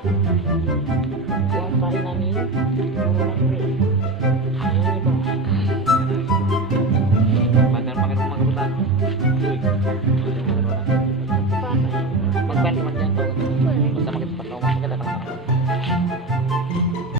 Gawapain namin. Puro lang rin. Ayan iba. Makan magabutan. Uy. Patay. Magban naman yan to. Basta makita pa maganda lang.